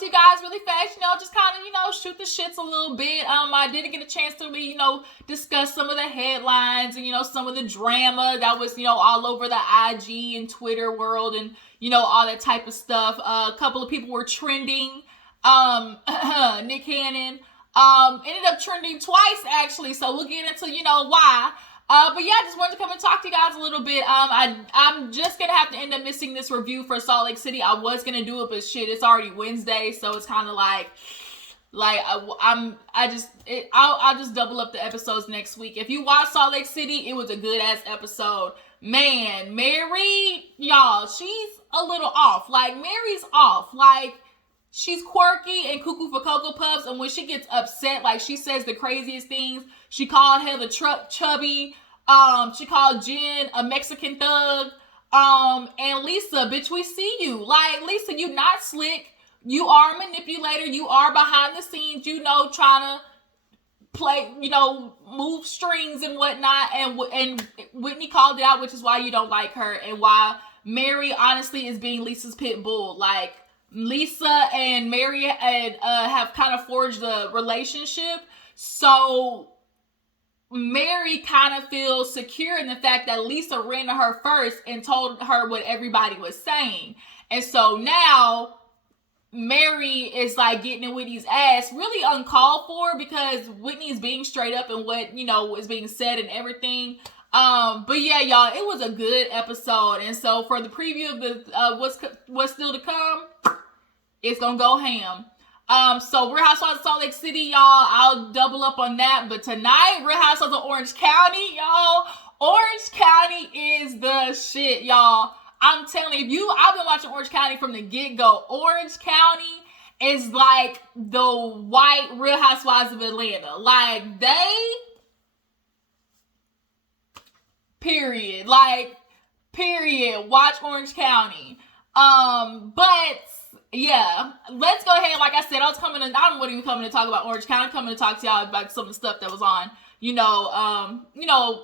to you guys really fast, just kind of, shoot the shits a little bit. I didn't get a chance to really, discuss some of the headlines and, some of the drama that was, all over the IG and Twitter world and, all that type of stuff. A couple of people were trending. Nick Cannon, ended up trending twice, actually, so we'll get into, why. But yeah, I just wanted to come and talk to you guys a little bit. I'm just gonna have to end up missing this review for Salt Lake City. I was gonna do it, but shit, it's already Wednesday, so it's kind of I'll just double up the episodes next week. If you watch Salt Lake City, it was a good ass episode. Man, Mary, y'all, she's a little off. Mary's off. She's quirky and cuckoo for Cocoa Puffs, and when she gets upset, she says the craziest things. She called Heather chubby. She called Jen a Mexican thug. And Lisa, bitch, we see you. Lisa, you not slick. You are a manipulator. You are behind the scenes, trying to play, move strings and whatnot. And Whitney called it out, which is why you don't like her, and why Mary, honestly, is being Lisa's pit bull. Lisa and Mary have kind of forged a relationship. So Mary kind of feels secure in the fact that Lisa ran to her first and told her what everybody was saying. And so now Mary is getting in Whitney's ass, really uncalled for, because Whitney is being straight up in what, is being said and everything. But yeah, y'all, it was a good episode. And so for the preview of the what's still to come, it's gonna go ham. So Real Housewives of Salt Lake City, y'all, I'll double up on that. But tonight, Real Housewives of Orange County, y'all. Orange County is the shit, y'all. I'm telling you, I've been watching Orange County from the get-go. Orange County is like the white Real Housewives of Atlanta. Period. Watch Orange County. But yeah, let's go ahead. Like I said, I'm not even coming to talk about Orange County. I'm coming to talk to y'all about some of the stuff that was on,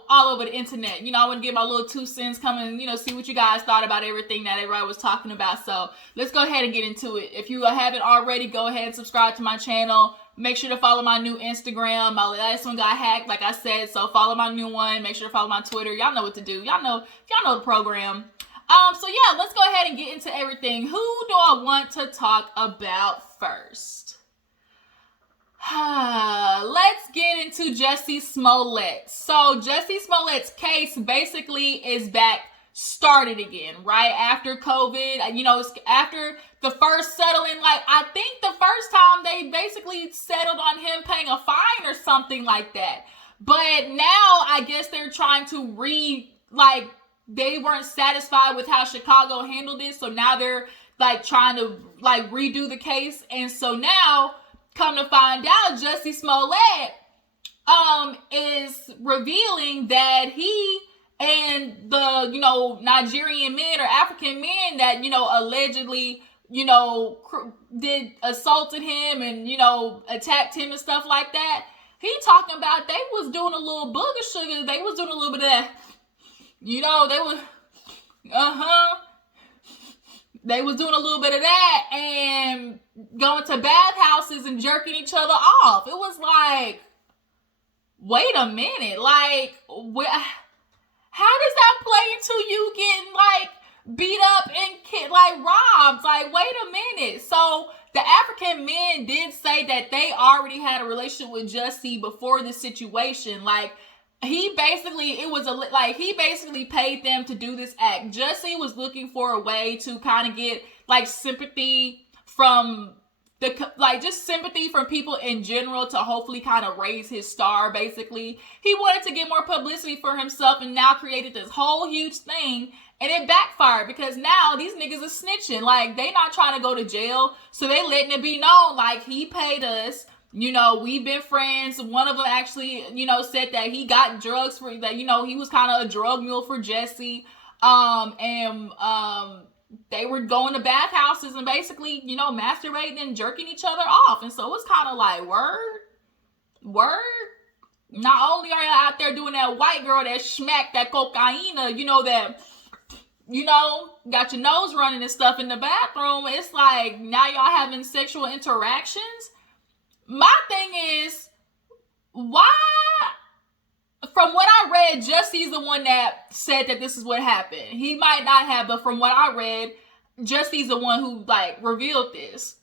all over the internet. I want to give my little 2 cents, come and, see what you guys thought about everything that everybody was talking about. So let's go ahead and get into it. If you haven't already, go ahead and subscribe to my channel. Make sure to follow my new Instagram. My last one got hacked, like I said, so follow my new one. Make sure to follow my Twitter. Y'all know what to do. Y'all know the program. So yeah, let's go ahead and get into everything. Who do I want to talk about first? Let's get into Jessie Smollette. So Jessie Smollette's case basically is back started again, right? After COVID, it's after the first settling. I think the first time they basically settled on him paying a fine or something like that. But now I guess they're trying to they weren't satisfied with how Chicago handled it, so now they're trying to redo the case. And so now, come to find out, Jessie Smollette is revealing that he and the Nigerian men or African men that allegedly did assaulted him and attacked him and stuff like that. He talking about they was doing a little booger sugar. They was doing a little bit of that. They was doing a little bit of that and going to bathhouses and jerking each other off. It was wait a minute. How does that play into you getting beat up and robbed? Wait a minute. So the African men did say that they already had a relationship with Jessie before this situation. He basically paid them to do this act. Jessie was looking for a way to kind of get sympathy from just sympathy from people in general to hopefully kind of raise his star. Basically, he wanted to get more publicity for himself and now created this whole huge thing, and it backfired because now these niggas are snitching. They not trying to go to jail, so they letting it be known he paid us. We've been friends. One of them actually, said that he got drugs for that. He was kind of a drug mule for Jessie. They were going to bathhouses and basically, masturbating and jerking each other off. And so it's kind of word. Not only are you out there doing that white girl that smacked that cocaine, you know, got your nose running and stuff in the bathroom. It's like, now y'all having sexual interactions. My thing is, why? From what I read, Jesse's the one that said that this is what happened. He might not have, but from what I read, Jesse's the one who, like, revealed this.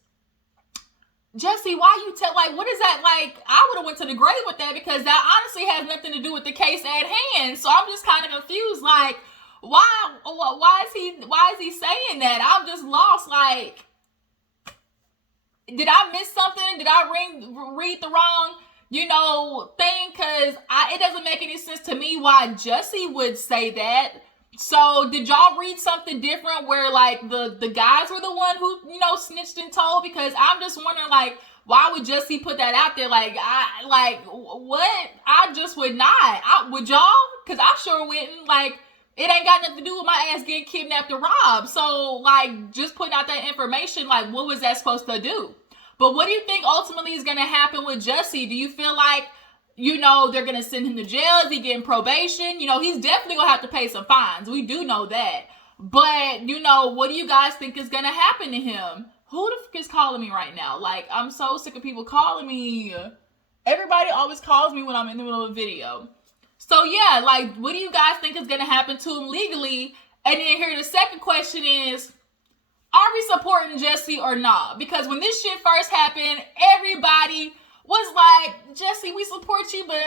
Jesse, why you tell, like, what is that, like, I would have went to the grave with that, because that honestly has nothing to do with the case at hand. So I'm just kind of confused, like, why is he saying that? I'm just lost, like, did I miss something? Did I read the wrong, you know, thing? Because it doesn't make any sense to me why Jesse would say that. So did y'all read something different where, like, the guys were the one who, you know, snitched and told? Because I'm just wondering, like, why would Jesse put that out there? Like, what? I just would not. Would y'all? Because I sure wouldn't. Like, it ain't got nothing to do with my ass getting kidnapped or robbed. So, like, just putting out that information, like, what was that supposed to do? But what do you think ultimately is going to happen with Jesse? Do you feel like, you know, they're going to send him to jail? Is he getting probation? You know, he's definitely going to have to pay some fines. We do know that. But, you know, what do you guys think is going to happen to him? Who the fuck is calling me right now? Like, I'm so sick of people calling me. Everybody always calls me when I'm in the middle of a video. So, yeah, like, what do you guys think is going to happen to him legally? And then here, the second question is, are we supporting Jesse or not? Because when this shit first happened, everybody was like, Jesse, we support you, but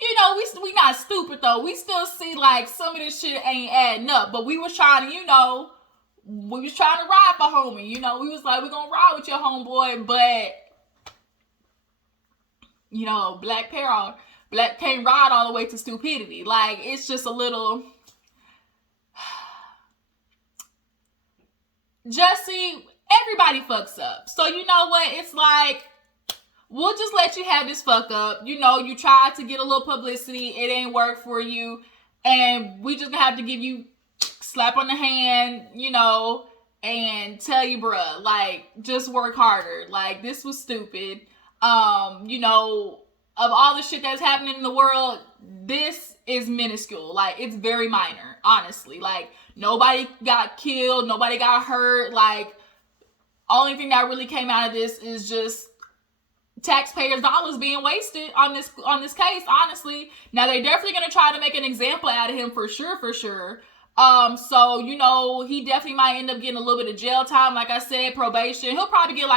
you know, we not stupid though. We still see like some of this shit ain't adding up. But we was trying to, you know, we was trying to ride for homie. You know, we was like, we're gonna ride with your homeboy, but you know, black can't ride all the way to stupidity. Like, it's just a little. Jesse, everybody fucks up. So you know what? It's like, we'll just let you have this fuck up. You know, you tried to get a little publicity. It ain't work for you. And we just gonna have to give you slap on the hand, you know, and tell you, bruh, like, just work harder. Like, this was stupid. You know, of all the shit that's happening in the world, this is minuscule. Like, it's very minor, honestly. Like, nobody got killed. Nobody got hurt. Like, only thing that really came out of this is just taxpayers' dollars being wasted on this case, honestly. Now, they're definitely going to try to make an example out of him for sure. So, you know, he definitely might end up getting a little bit of jail time. Like I said, probation. He'll probably get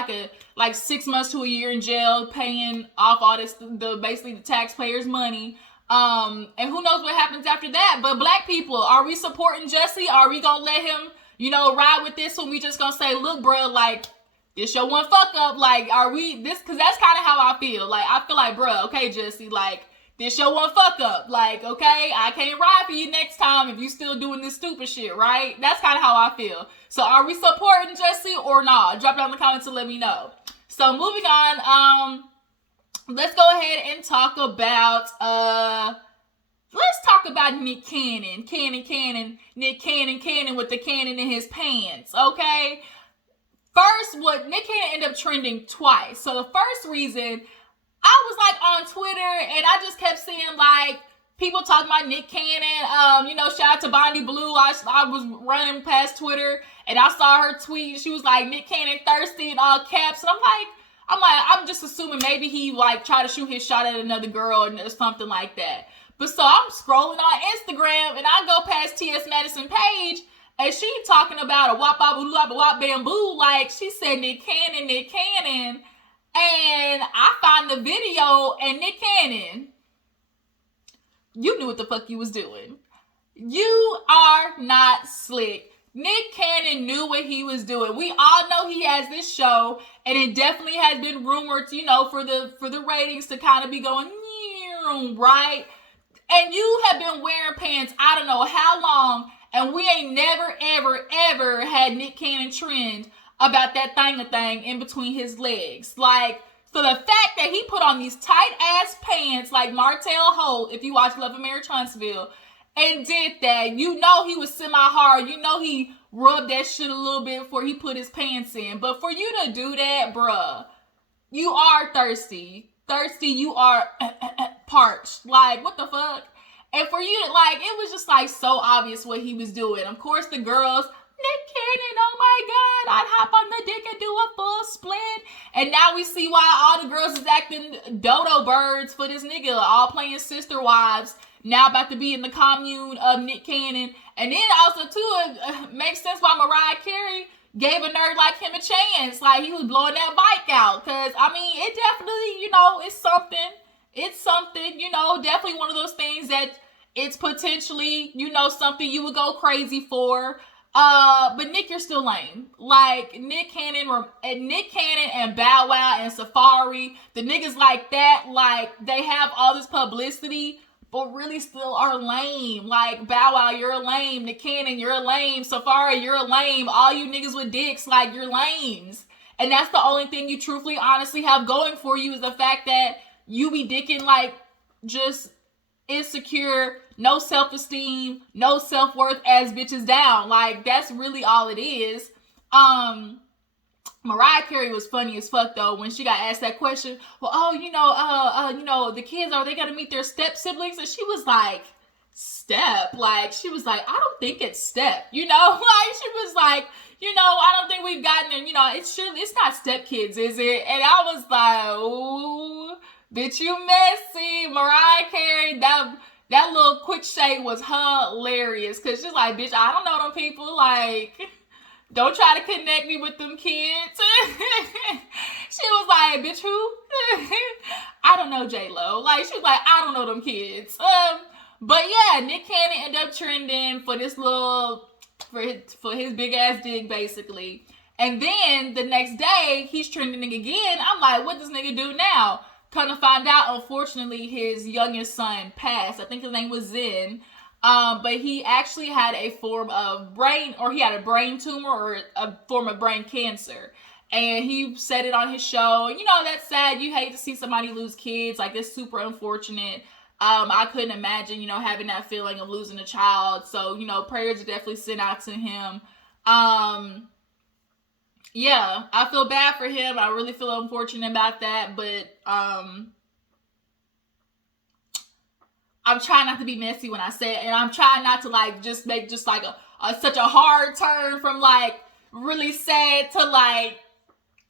like 6 months to a year in jail, paying off all this, basically the taxpayers' money. And who knows what happens after that. But black people, are we supporting Jesse? Are we gonna let him, you know, ride with this one? We just gonna say, look, bro, like, this your one fuck up. Like, are we this? Because that's kind of how I feel. Like, I feel like, bro, okay, Jesse, like, this your one fuck up. Like, okay, I can't ride for you next time if you still doing this stupid shit, right? That's kind of how I feel. So are we supporting Jesse or not? Drop down in the comments to let me know. So moving on, let's go ahead and talk about, let's talk about Nick Cannon. Nick Cannon with the cannon in his pants, okay? First, what Nick Cannon ended up trending twice. So the first reason, I was like on Twitter and I just kept seeing like people talking about Nick Cannon. You know, shout out to Bonnie Blue. I was running past Twitter and I saw her tweet. She was like, Nick Cannon thirsty in all caps. And I'm just assuming maybe he like tried to shoot his shot at another girl or something like that. But so I'm scrolling on Instagram and I go past T.S. Madison page and she talking about a wop wop bamboo. Like, she said Nick Cannon. And I found the video, and Nick Cannon, you knew what the fuck you was doing. You are not slick. Nick Cannon knew what he was doing. We all know he has this show, and it definitely has been rumored, you know, for the ratings to kind of be going, right? And you have been wearing pants I don't know how long, and we ain't never, ever had Nick Cannon trend about that thing in between his legs. Like, so the fact that he put on these tight ass pants like Martell Holt, if you watch Love and Marriage Huntsville, and did that, you know he was semi-hard. You know he rubbed that shit a little bit before he put his pants in. But for you to do that, bruh, you are thirsty. You are parched. Like, what the fuck? And for you, like, it was just like so obvious what he was doing. Of course, the girls, Nick Cannon, oh my God, I'd hop on the dick and do a full split. And now we see why all the girls is acting dodo birds for this nigga, all playing sister wives. Now about to be in the commune of Nick Cannon. And then also, too, it makes sense why Mariah Carey gave a nerd like him a chance. Like, he was blowing that bike out. Because, I mean, it definitely, you know, it's something. It's something, you know, definitely one of those things that it's potentially, you know, something you would go crazy for. But Nick, you're still lame. Like, Nick Cannon and Bow Wow and Safari, the niggas like that, like, they have all this publicity, but really still are lame. Like, Bow Wow, you're a lame. Nick Cannon, you're a lame. Safari, you're a lame. All you niggas with dicks, like, you're lames. And that's the only thing you truthfully, honestly have going for you is the fact that you be dicking, like, just insecure, no self-esteem, no self-worth ass bitches down. Like, that's really all it is. Mariah Carey was funny as fuck though when she got asked that question. Well, oh, you know, the kids, are they gonna meet their step siblings? And she was like, step? Like, she was like, I don't think it's step, you know? Like, she was like, you know, I don't think we've gotten it, you know, it's not step kids, is it? And I was like, ooh, bitch, you messy. Mariah Carey, that little quick shade was hilarious. Cause she's like, bitch, I don't know them people. Like, don't try to connect me with them kids. She was like, bitch, who? I don't know J-Lo. Like, she was like, I don't know them kids. But yeah, Nick Cannon ended up trending for this little, for his big ass dig, basically. And then the next day, he's trending again. I'm like, what does nigga do now? Come to find out, unfortunately, his youngest son passed. I think his name was Zen. But he actually had a form of brain tumor or a form of brain cancer. And he said it on his show. You know, that's sad. You hate to see somebody lose kids. Like, it's super unfortunate. I couldn't imagine, you know, having that feeling of losing a child. So, you know, prayers are definitely sent out to him. Yeah, I feel bad for him. I really feel unfortunate about that. But, I'm trying not to be messy when I say it, and I'm trying not to like just make just like such a hard turn from like really sad to like,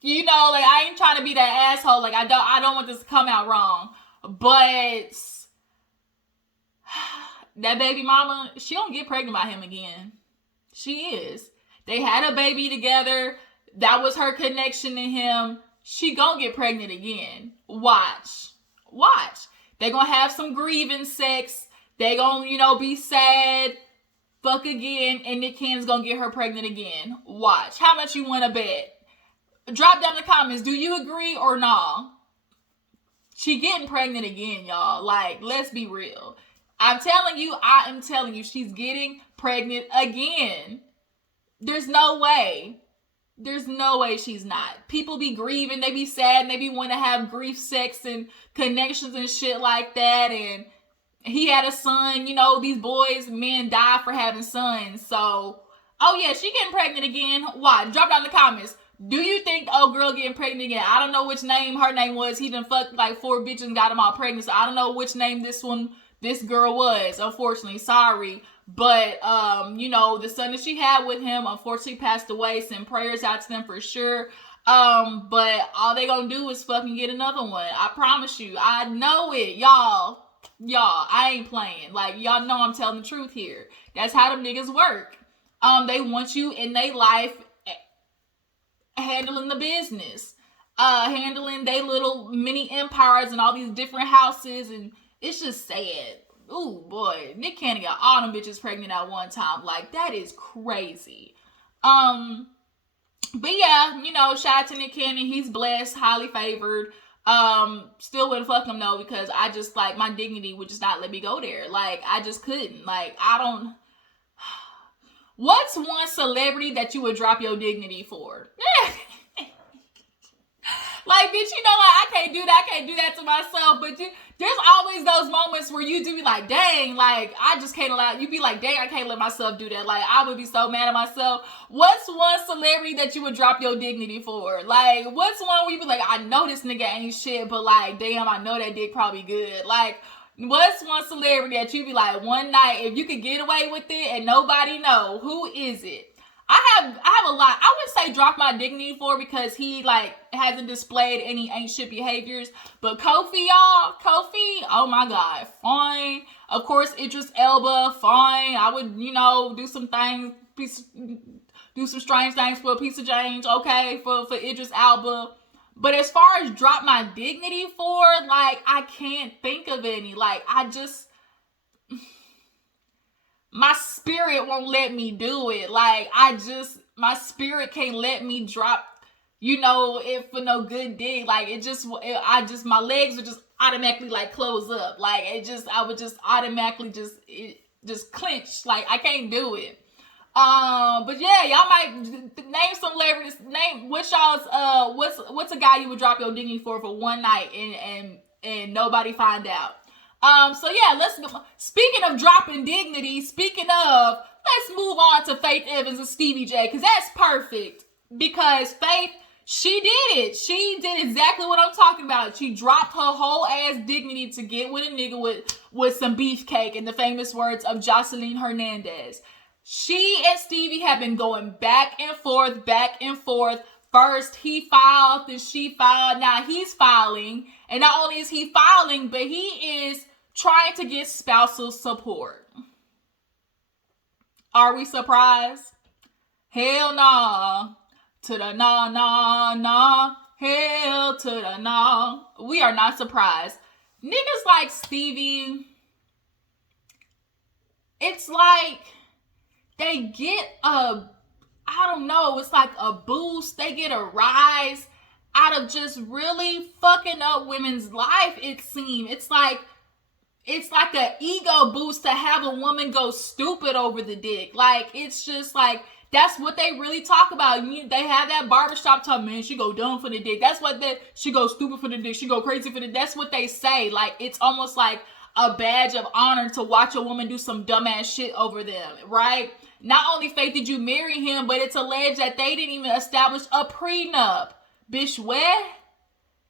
you know, like I ain't trying to be that asshole. Like I don't want this to come out wrong, but that baby mama, she don't get pregnant by him again. She is. They had a baby together. That was her connection to him. She gonna get pregnant again. Watch. They gonna have some grieving sex. They gonna, you know, be sad. Fuck again. And Nick Cannon's gonna get her pregnant again. Watch. How much you wanna bet? Drop down in the comments. Do you agree or not? She getting pregnant again, y'all. Like, let's be real. I am telling you, she's getting pregnant again. There's no way she's not. People be grieving, they be sad, and they be want to have grief sex and connections and shit like that. And he had a son. You know, these boys, men die for having sons. So, oh yeah, she getting pregnant again. Why? Drop down in the comments. Do you think the old girl getting pregnant again? I don't know which name her name was. He done fucked like 4 bitches and got them all pregnant. So I don't know which name this girl was. Unfortunately, sorry. But, you know, the son that she had with him, unfortunately passed away. Send prayers out to them for sure. But all they gonna do is fucking get another one. I promise you. I know it. Y'all, I ain't playing. Like, y'all know I'm telling the truth here. That's how them niggas work. They want you in their life handling the business. Handling their little mini empires and all these different houses. And it's just sad. Ooh, boy. Nick Cannon got all them bitches pregnant at one time. Like, that is crazy. But yeah, you know, shout out to Nick Cannon. He's blessed, highly favored. Still wouldn't fuck him though, because I just, like, my dignity would just not let me go there. Like, I just couldn't. Like, what's one celebrity that you would drop your dignity for? Like, bitch, you know what? I can't do that to myself. But there's always those moments where you do be like, dang, like, I just can't allow, you be like, dang, I can't let myself do that. Like, I would be so mad at myself. What's one celebrity that you would drop your dignity for? Like, what's one where you be like, I know this nigga ain't shit, but like, damn, I know that dick probably good. Like, What's one celebrity that you be like, one night, if you could get away with it and nobody know, who is it? I have a lot. I wouldn't say drop my dignity for, because he like hasn't displayed any ain't shit behaviors. But Kofi, y'all, oh my God, fine. Of course, Idris Elba, fine. I would, do some things, do some strange things for a piece of change, okay, for Idris Elba. But as far as drop my dignity for, like, I can't think of any. Like, my spirit won't let me do it. Like, my spirit can't let me drop, it for no good dig. Like, my legs would just automatically, like, close up. Like, I would just automatically just clench. Like, I can't do it. But yeah, y'all might name some celebrities. Name what's y'all's, what's a guy you would drop your dignity for one night and nobody find out. So yeah, let's go. Speaking of dropping dignity, let's move on to Faith Evans and StevieJ, because that's perfect. Because Faith, she did it. She did exactly what I'm talking about. She dropped her whole ass dignity to get with a nigga with some beefcake, in the famous words of Jocelyn Hernandez. She and Stevie have been going back and forth. First, he filed, then she filed. Now he's filing. And not only is he filing, but he is trying to get spousal support. Are we surprised? Hell nah. To the nah. Hell to the nah. We are not surprised. Niggas like Stevie, it's like they get it's like a boost. They get a rise out of just really fucking up women's life, it seems. It's like an ego boost to have a woman go stupid over the dick. Like, it's just like, that's what they really talk about. They have that barbershop talk, man, she go dumb for the dick. That's what she go stupid for the dick. She go crazy for the dick. That's what they say. Like, it's almost like a badge of honor to watch a woman do some dumbass shit over them, right? Not only, Faith, did you marry him, but it's alleged that they didn't even establish a prenup. Bitch, what?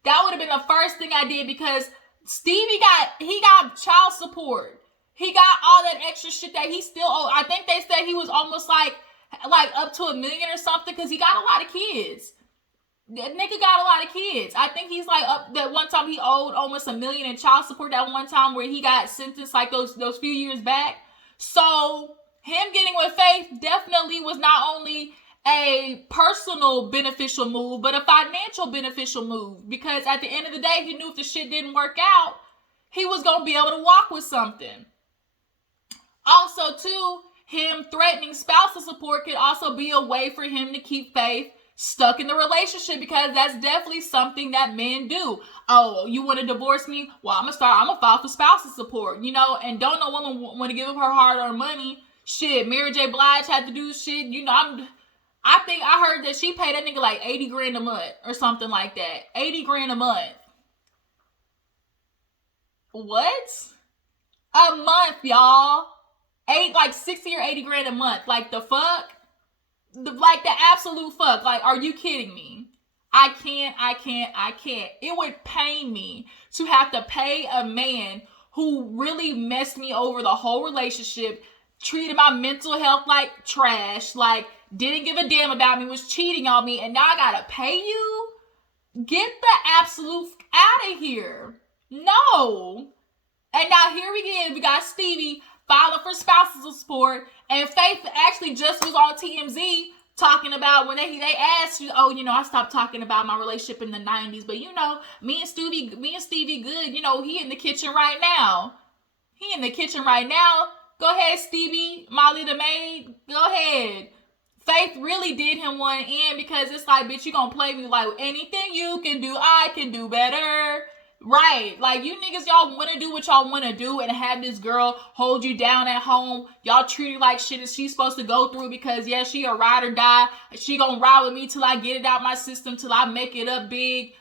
That would have been the first thing I did, because Stevie got child support. He got all that extra shit that he still owed. I think they said he was almost like up to $1 million or something, because he got a lot of kids. That nigga got a lot of kids. I think he's like up that one time he owed almost $1 million in child support, that one time where he got sentenced like those few years back. So him getting with Faith definitely was not only a personal beneficial move, but a financial beneficial move. Because at the end of the day, he knew if the shit didn't work out, he was going to be able to walk with something. Also, too, him threatening spousal support could also be a way for him to keep Faith stuck in the relationship, because that's definitely something that men do. Oh, you want to divorce me? Well, I'm gonna file for spousal support, and don't no woman want to give up her hard-earned money. Shit, Mary J. Blige had to do shit. I think I heard that she paid that nigga like $80,000 a month or something like that. $80,000 a month. What? A month, y'all. Like $60 or $80,000 a month. Like, the fuck? Like, the absolute fuck. Like, are you kidding me? I can't. It would pain me to have to pay a man who really messed me over the whole relationship, treated my mental health like trash, like didn't give a damn about me, was cheating on me, and now I gotta pay you? Get the absolute out of here. No. And now here we got Stevie filing for spousal support, and Faith actually just was on TMZ talking about when they asked you, I stopped talking about my relationship in the 90s, but me and Stevie good, he in the kitchen right now. Go ahead, Stevie, Molly the maid, go ahead. Faith really did him one in, because it's like, bitch, you gonna play me like anything you can do, I can do better. Right, like, you niggas, y'all want to do what y'all want to do and have this girl hold you down at home. Y'all treat her like shit as she's supposed to go through, because, yeah, she a ride or die. She gonna ride with me till I get it out my system, till I make it up big,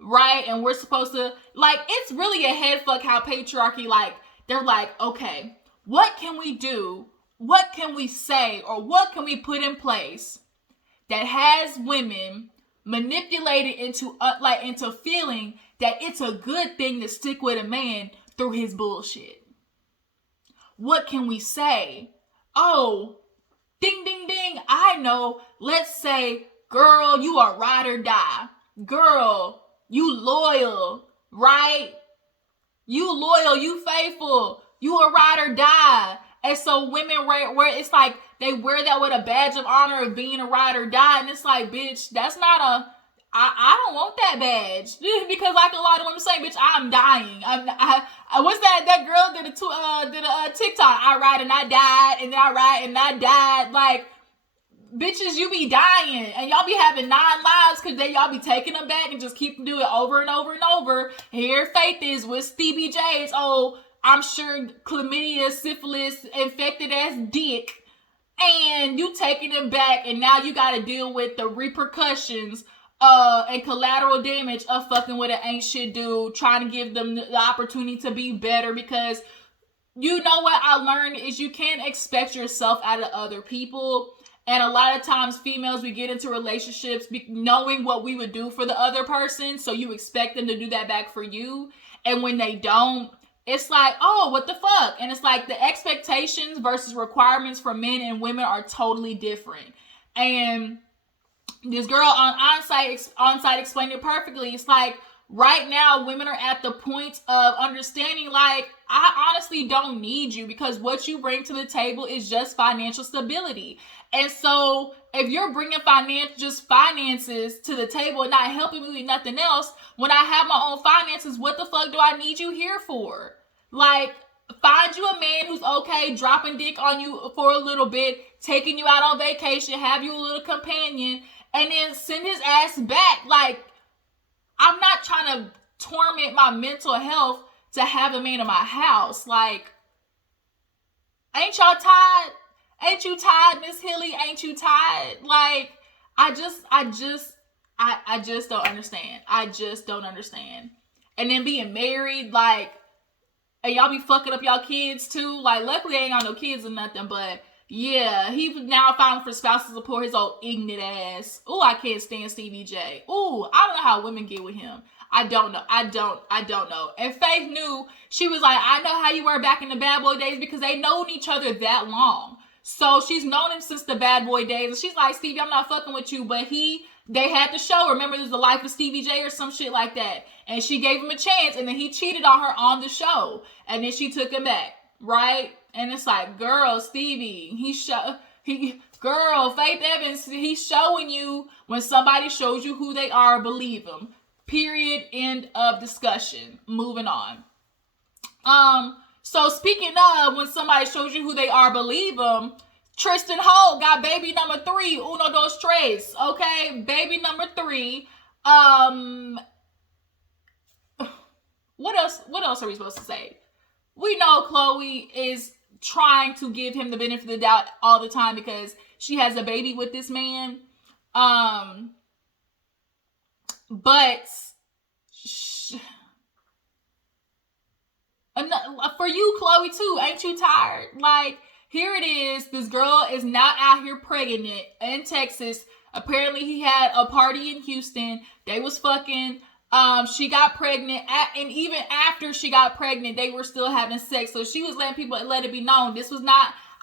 right? And we're supposed to, like, it's really a head fuck how patriarchy, like, they're like, okay, what can we do? What can we say? Or what can we put in place that has women manipulated into feeling that it's a good thing to stick with a man through his bullshit. What can we say? Oh, ding, ding, ding. I know. Let's say, girl, you are ride or die. Girl, you loyal, right? You loyal, you faithful. You a ride or die. And so women wear it's like they wear that with a badge of honor of being a ride or die. And it's like, bitch, that's not a... I don't want that badge because like a lot of women say, bitch, I'm dying. What's that girl did a TikTok? I ride and I died, and then I ride and I died. Like, bitches, you be dying, and y'all be having 9 lives because y'all be taking them back and just keep doing it over and over and over. Here Faith is with StevieJ's. Oh, I'm sure chlamydia, syphilis, infected ass dick, and you taking them back, and now you got to deal with the repercussions and collateral damage of fucking with an ain't shit dude, trying to give them the opportunity to be better. Because you know what I learned is you can't expect yourself out of other people. And a lot of times females, we get into relationships knowing what we would do for the other person, so you expect them to do that back for you. And when they don't, it's like, oh, what the fuck? And it's like the expectations versus requirements for men and women are totally different. And this girl on onsite explained it perfectly. It's like, right now, women are at the point of understanding, like, I honestly don't need you because what you bring to the table is just financial stability. And so if you're bringing finances to the table and not helping me with nothing else, when I have my own finances, what the fuck do I need you here for? Like, find you a man who's okay dropping dick on you for a little bit, taking you out on vacation, have you a little companion, and then send his ass back. Like, I'm not trying to torment my mental health to have a man in my house. Like, ain't y'all tired? Ain't you tired, Miss Hilly? Ain't you tired? Like, I just don't understand. I just don't understand. And then being married, like, and y'all be fucking up y'all kids too. Like, luckily I ain't got no kids or nothing, but yeah, he now filing for spousal support, his old ignorant ass. Ooh, I can't stand StevieJ. Ooh, I don't know how women get with him. I don't know. I don't know. And Faith knew. She was like, I know how you were back in the bad boy days because they known each other that long. So she's known him since the bad boy days. And she's like, Stevie, I'm not fucking with you. But they had the show. Remember, there's The Life of StevieJ or some shit like that. And she gave him a chance. And then he cheated on her on the show. And then she took him back. Right? And it's like, girl, Stevie, girl, Faith Evans, he's showing you when somebody shows you who they are, believe them. Period. End of discussion. Moving on. So speaking of when somebody shows you who they are, believe them. Tristan Holt got baby number 3, uno dos tres. Okay, baby number 3. What else are we supposed to say? We know Chloe is trying to give him the benefit of the doubt all the time because she has a baby with this man. But for you, Chloe, too, ain't you tired? Like, here it is. This girl is not out here pregnant in Texas. Apparently, he had a party in Houston. They was fucking. She got pregnant, and even after she got pregnant, they were still having sex. So she was letting people let it be known.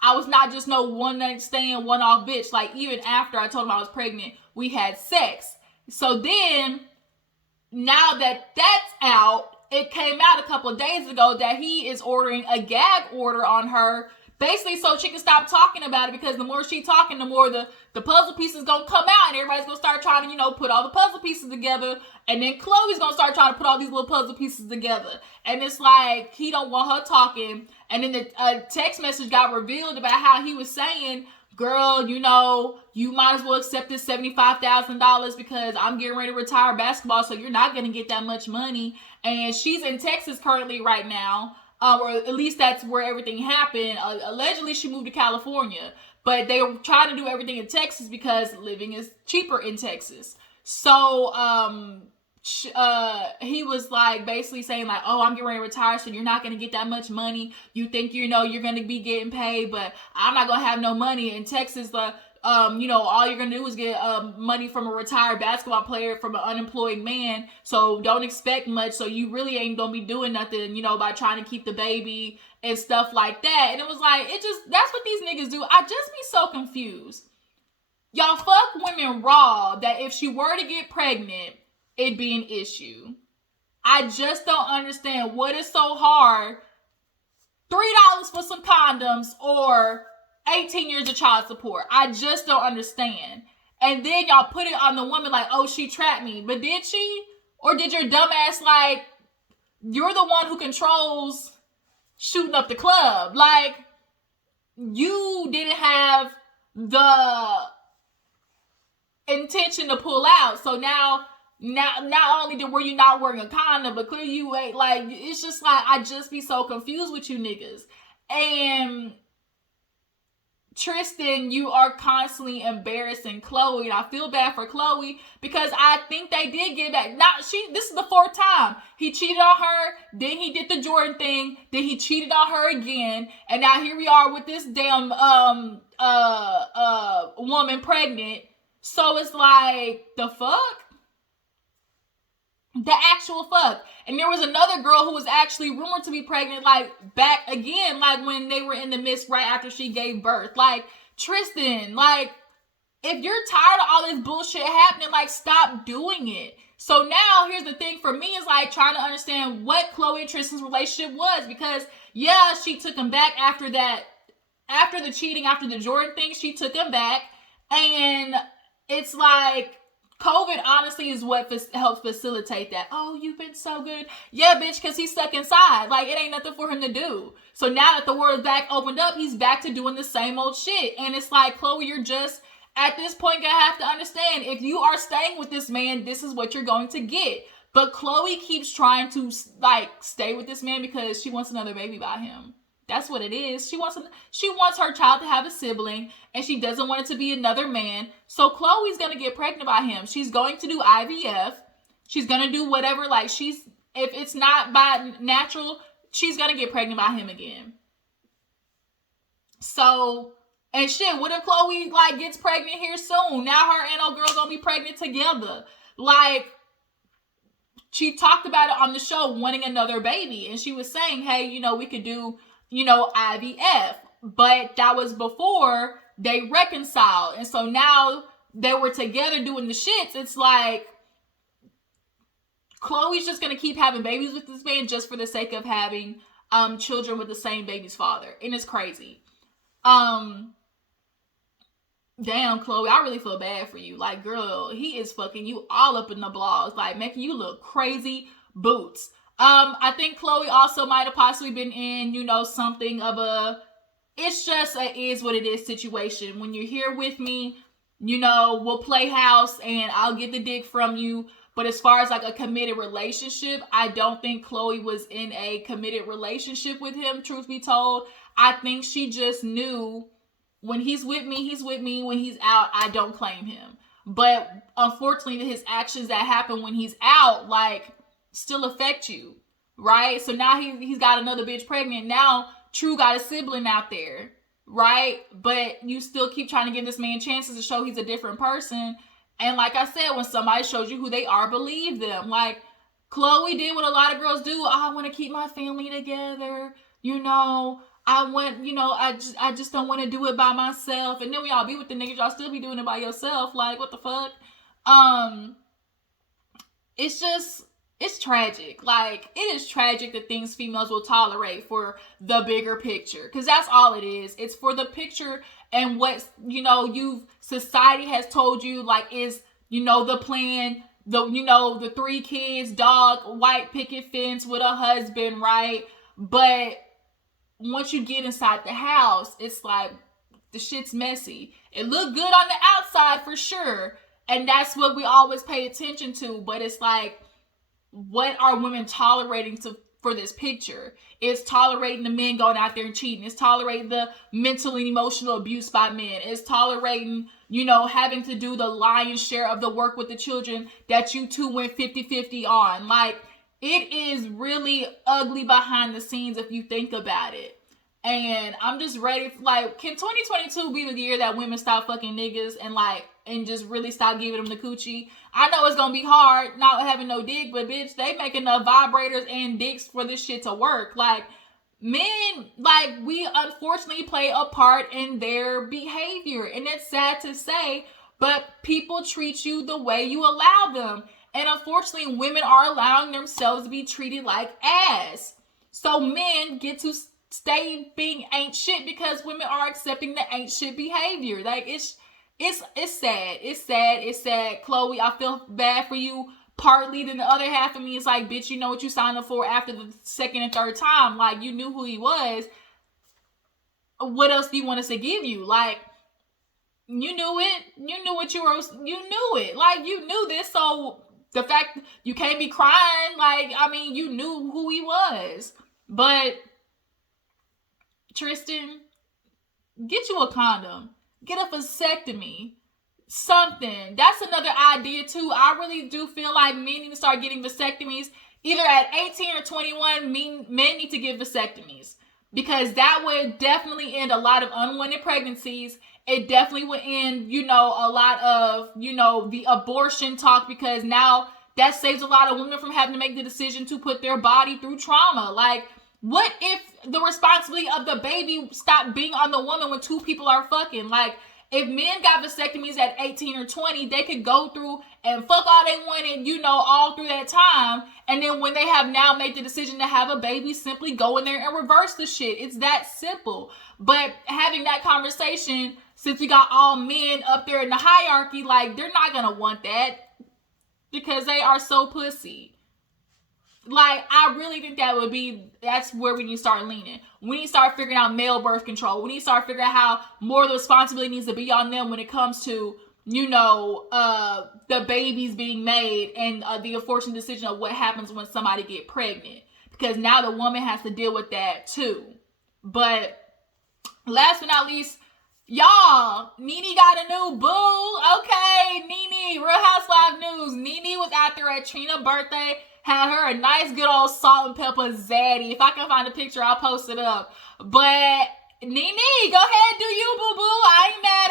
I was not just no one night stand, one off bitch. Like, even after I told him I was pregnant, we had sex. So then, now that that's out, it came out a couple of days ago that he is ordering a gag order on her, basically so she can stop talking about it, because the more she talking, the more the puzzle pieces gonna come out, and everybody's gonna start trying to, put all the puzzle pieces together, and then Chloe's gonna start trying to put all these little puzzle pieces together, and it's like, he don't want her talking. And then the text message got revealed about how he was saying, girl, you might as well accept this $75,000 because I'm getting ready to retire basketball, so you're not gonna get that much money. And she's in Texas currently right now, or at least that's where everything happened. Allegedly, she moved to California, but they were trying to do everything in Texas because living is cheaper in Texas. So he was like basically saying like, oh, I'm getting ready to retire, so you're not going to get that much money. You think you're going to be getting paid, but I'm not going to have no money. In Texas, all you're gonna do is get money from a retired basketball player, from an unemployed man. So don't expect much. So you really ain't gonna be doing nothing, by trying to keep the baby and stuff like that. And it was like, that's what these niggas do. I just be so confused. Y'all fuck women raw that if she were to get pregnant, it'd be an issue. I just don't understand what is so hard. $3 for some condoms or 18 years of child support. I just don't understand. And then y'all put it on the woman like, oh, she trapped me. But did she? Or did your dumb ass, like, you're the one who controls shooting up the club. Like, you didn't have the intention to pull out. So now not only were you not wearing a condom, but clearly you ain't, like, it's just like, I just be so confused with you niggas. And Tristan, you are constantly embarrassing Chloe, and I feel bad for Chloe because I think they did get back. This is the 4th time. He cheated on her, then he did the Jordan thing, then he cheated on her again, and now here we are with this damn woman pregnant. So it's like, the fuck? The actual fuck. And there was another girl who was actually rumored to be pregnant, like, back again, like, when they were in the midst right after she gave birth. Like, Tristan, like, if you're tired of all this bullshit happening, like, stop doing it. So now, here's the thing for me, is, like, trying to understand what Chloe and Tristan's relationship was. Because, yeah, she took him back after that, after the cheating, after the Jordan thing, she took him back. And it's like, COVID honestly is what helps facilitate that. Oh, you've been so good. Yeah, bitch, because he's stuck inside. Like, it ain't nothing for him to do. So now that the world's back opened up, he's back to doing the same old shit. And it's like, Chloe, you're just, at this point, gonna have to understand, if you are staying with this man, this is what you're going to get. But Chloe keeps trying to, like, stay with this man because she wants another baby by him. That's what it is. She wants her child to have a sibling, and she doesn't want it to be another man. So Chloe's going to get pregnant by him. She's going to do IVF. She's going to do whatever, like, if it's not by natural, she's going to get pregnant by him again. So, and shit, what if Chloe, like, gets pregnant here soon? Now her and old girl going to be pregnant together. Like, she talked about it on the show, wanting another baby. And she was saying, hey, we could do, IVF, but that was before they reconciled. And so now they were together doing the shits. It's like, Chloe's just going to keep having babies with this man just for the sake of having children with the same baby's father. And it's crazy. Damn, Chloe, I really feel bad for you. Like, girl, he is fucking you all up in the blogs, like, making you look crazy boots. I think Chloe also might have possibly been in, something of a, it's just a is what it is situation. When you're here with me, we'll play house and I'll get the dick from you. But as far as, like, a committed relationship, I don't think Chloe was in a committed relationship with him, truth be told. I think she just knew, when he's with me, he's with me. When he's out, I don't claim him. But unfortunately, his actions that happen when he's out, like, still affect you, right? So now he's got another bitch pregnant. Now True got a sibling out there, right? But you still keep trying to give this man chances to show he's a different person. And like I said, when somebody shows you who they are, believe them. Like, Chloe did what a lot of girls do. Oh, I want to keep my family together. I want, I just don't want to do it by myself. And then when y'all be with the niggas, y'all still be doing it by yourself. Like, what the fuck? It's tragic. Like, it is tragic the things females will tolerate for the bigger picture. Because that's all it is. It's for the picture and what, society has told you, like, is, the plan, the 3 kids, dog, white picket fence with a husband, right? But once you get inside the house, it's like, the shit's messy. It looked good on the outside for sure. And that's what we always pay attention to. But it's like, what are women tolerating for this picture? It's tolerating the men going out there and cheating. It's tolerating the mental and emotional abuse by men. It's tolerating, having to do the lion's share of the work with the children that you two went 50-50 on. Like, it is really ugly behind the scenes if you think about it. And I'm just ready. Like, can 2022 be the year that women stop fucking niggas and just really stop giving them the coochie? I know it's gonna be hard not having no dick, but bitch, they make enough vibrators and dicks for this shit to work. Like, men, like, we unfortunately play a part in their behavior, and it's sad to say, but people treat you the way you allow them. And unfortunately, women are allowing themselves to be treated like ass. So men get to stay being ain't shit because women are accepting the ain't shit behavior. Like, it's sad. It's sad. Chloe, I feel bad for you. Partly, then the other half of me is like, bitch, you know what you signed up for after the second and third time. Like, you knew who he was. What else do you want us to give you? Like, you knew it. You knew what you knew it. Like, you knew this. So the fact you can't be crying, like, I mean, you knew who he was. But Tristan, get you a condom. Get a vasectomy. Something. That's another idea too. I really do feel like men need to start getting vasectomies. Either at 18 or 21, men need to get vasectomies. Because that would definitely end a lot of unwanted pregnancies. It definitely would end, a lot of, the abortion talk, because now that saves a lot of women from having to make the decision to put their body through trauma. Like, what if the responsibility of the baby stopped being on the woman when two people are fucking? Like, if men got vasectomies at 18 or 20, they could go through and fuck all they wanted, all through that time. And then when they have now made the decision to have a baby, simply go in there and reverse the shit. It's that simple. But having that conversation, since we got all men up there in the hierarchy, like, they're not going to want that because they are so pussy. Like, I really think that's where we need to start leaning. We need to start figuring out male birth control. We need to start figuring out how more of the responsibility needs to be on them when it comes to, the babies being made and the unfortunate decision of what happens when somebody get pregnant. Because now the woman has to deal with that too. But last but not least, y'all, Nene got a new boo. Okay, Nene, Real Housewives news. Nene was out there at Trina's birthday. Had her a nice good old salt and pepper zaddy. If I can find a picture, I'll post it up. But Nene, go ahead, do you, boo-boo. I ain't mad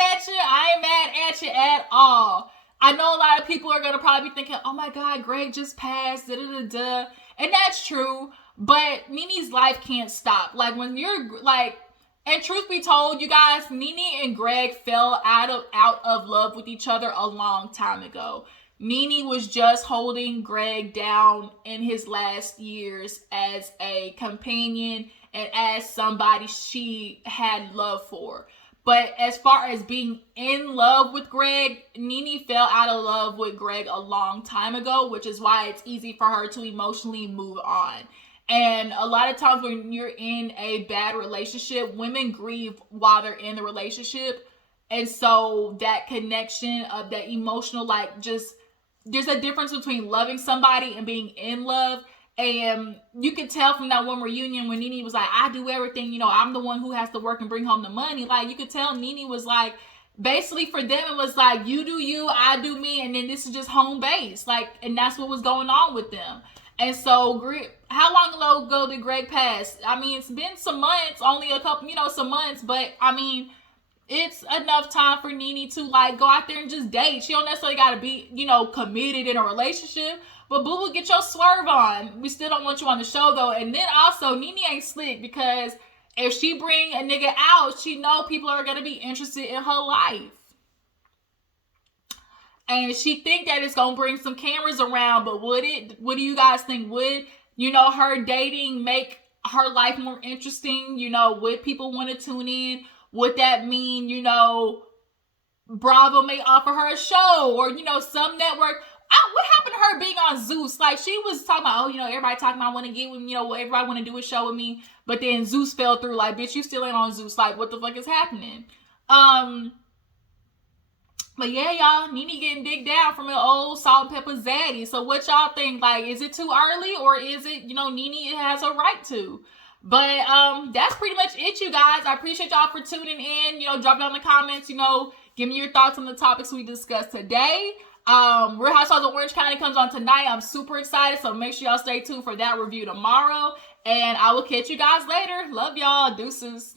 at you at all. I know a lot of people are going to probably be thinking, oh my God, Greg just passed, da-da-da-da. And that's true. But Nene's life can't stop. Like, when you're, like, and truth be told, you guys, Nene and Greg fell out of love with each other a long time ago. Nene was just holding Greg down in his last years as a companion and as somebody she had love for. But as far as being in love with Greg, Nene fell out of love with Greg a long time ago, which is why it's easy for her to emotionally move on. And a lot of times when you're in a bad relationship, women grieve while they're in the relationship. And so that connection of that emotional, like, just, there's a difference between loving somebody and being in love. And you could tell from that one reunion when Nene was like, I do everything, I'm the one who has to work and bring home the money. Like, you could tell Nene was like, basically for them, it was like, you do you, I do me. And then this is just home base. Like, and that's what was going on with them. And so, how long ago did Greg pass? I mean, it's been some months, only a couple, some months. But, I mean, it's enough time for Nene to, like, go out there and just date. She don't necessarily got to be, committed in a relationship. But boo-boo, get your swerve on. We still don't want you on the show, though. And then also, Nene ain't slick because if she bring a nigga out, she know people are going to be interested in her life. And she think that it's going to bring some cameras around, but would it? What do you guys think? Would, her dating make her life more interesting? Would people want to tune in? Would that mean, Bravo may offer her a show or, some network? What happened to her being on Zeus? Like, she was talking about, everybody talking about, I want to get with me, everybody want to do a show with me. But then Zeus fell through. Like, bitch, you still ain't on Zeus. Like, what the fuck is happening? But yeah, y'all, Nene getting digged down from an old salt and pepper zaddy. So what y'all think? Like, is it too early or is it, Nene has a right to? But that's pretty much it, you guys. I appreciate y'all for tuning in. Drop down in the comments, give me your thoughts on the topics we discussed today. Real Housewives of Orange County comes on tonight. I'm super excited, so make sure y'all stay tuned for that review tomorrow. And I will catch you guys later. Love y'all. Deuces.